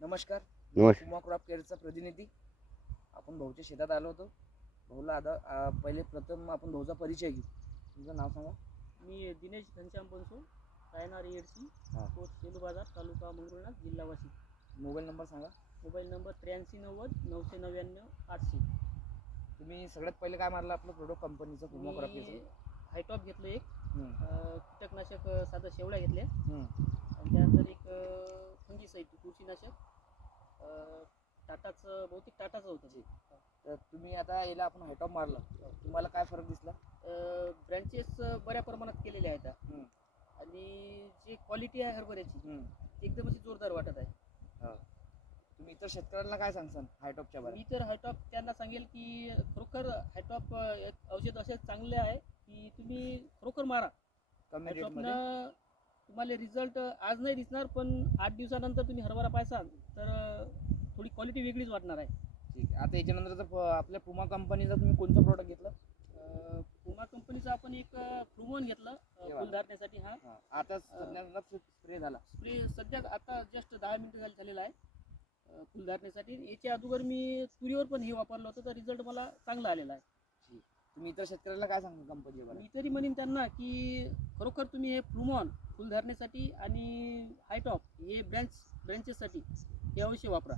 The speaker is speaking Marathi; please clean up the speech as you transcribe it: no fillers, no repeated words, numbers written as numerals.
नमस्कार, मी नमस्कार. पुमा क्रॉप केअरचा प्रतिनिधी. आपण भाऊच्या शेतात आलो होतो. भाऊला आता पहिले प्रथम आपण भाऊचा परिचय घेऊ. तुमचं नाव सांगा. मी दिनेश घनश्याम बनसो, राहणार येडशी, हां. पोस्ट सेलू बाजार, तालुका मंगरुळनाथ, जिल्हा वाशिम. मोबाईल नंबर सांगा. Mobile number 8390 999 800. तुम्ही सगळ्यात पहिले काय मारलं आपलं प्रोडक्ट कंपनीचं पुमा क्रॉप केअरचं? हायटॉप घेतलं एक, हं, कीटकनाशक साधं शेवळ्या घेतल्या, हं. आणि त्यानंतर एक फंगीसाईड तुळशीनाशक, टाटाचं, बहुतेक टाटाचं होतं ते. तर तुम्ही आता याला आपण हायटॉप मारलं, तुम्हाला काय फरक दिसला? ब्रँचेस बऱ्या प्रमाणात केलेले आहेत हं, आणि जी क्वालिटी आहे हरभऱ्याची हं. ती एकदम अशी जोरदार वाटत आहे. हो. तुम्ही इतर शेतकऱ्यांना काय सांगसान हायटॉपच्या बारे? मी तर हायटॉप त्यांना सांगेल की खरोखर हायटॉप एक औषध असे चांगले आहे की तुम्ही खरोखर मारा. कमी रेटमध्ये? हायटॉपनं तुम्हाला रिझल्ट आज नाही दिसणार, पण 8 दिवसानंतर तुम्ही हरभरा पाहाल तर थोडी क्वालिटी वेगळीच वाटणार आहे. ठीक आहे. आता याच्यानंतर जर आपल्या पुमा कंपनीचा तुम्ही कोणतं प्रोडक्ट घेतलं? पुमा कंपनीचा आपण एक फ्लुमॉन घेतलं फुलधारण्यासाठी. हा हां. आता सध्या स्प्रे झाला. स्प्रे सध्या आता जस्ट 10 मिनिटं झालेला आहे फुलधारण्यासाठी. याच्या अगोदर मी तुरीवर पण हे वापरलं होतं, तर रिझल्ट मला चांगला आलेला आहे. ठीक. तुम्ही इतर शेतकऱ्याला काय सांगता कंपनीच्या बारे? मी तरी म्हणेन त्यांना की खरोखर तुम्ही हे फ्लुमॉन फुल धरण्यासाठी आणि हायटॉप हे ब्रँचेससाठी हे अवश्य वापरा.